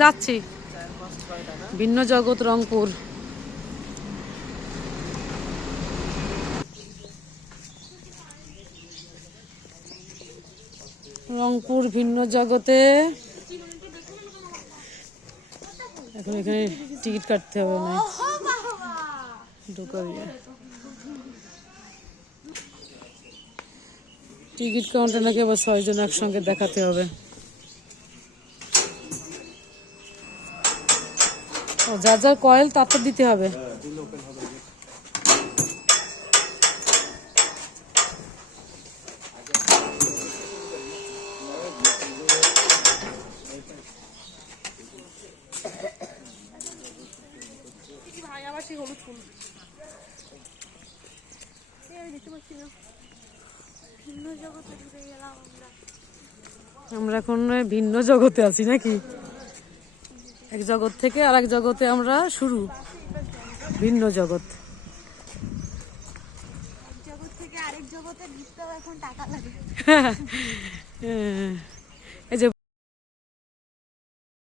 যাচ্ছি ভিন্ন জগৎ রংপুর। রংপুর ভিন্ন জগতে এখন এখানে টিকিট কাটতে হবে না ঢুকাবি টিকিট কাউন্টার নাকি আবার 6 জন একসঙ্গে দেখাতে হবে। ও যার যার কয়েল তার তো দিতে হবে। আমরা এখন ভিন্ন জগতে আছি নাকি, এক জগৎ থেকে আর এক জগতে আমরা শুরু। ভিন্ন জগৎ জগৎ থেকে আরেক জগতে ঢুকতেও এখন টাকা লাগে। হ্যাঁ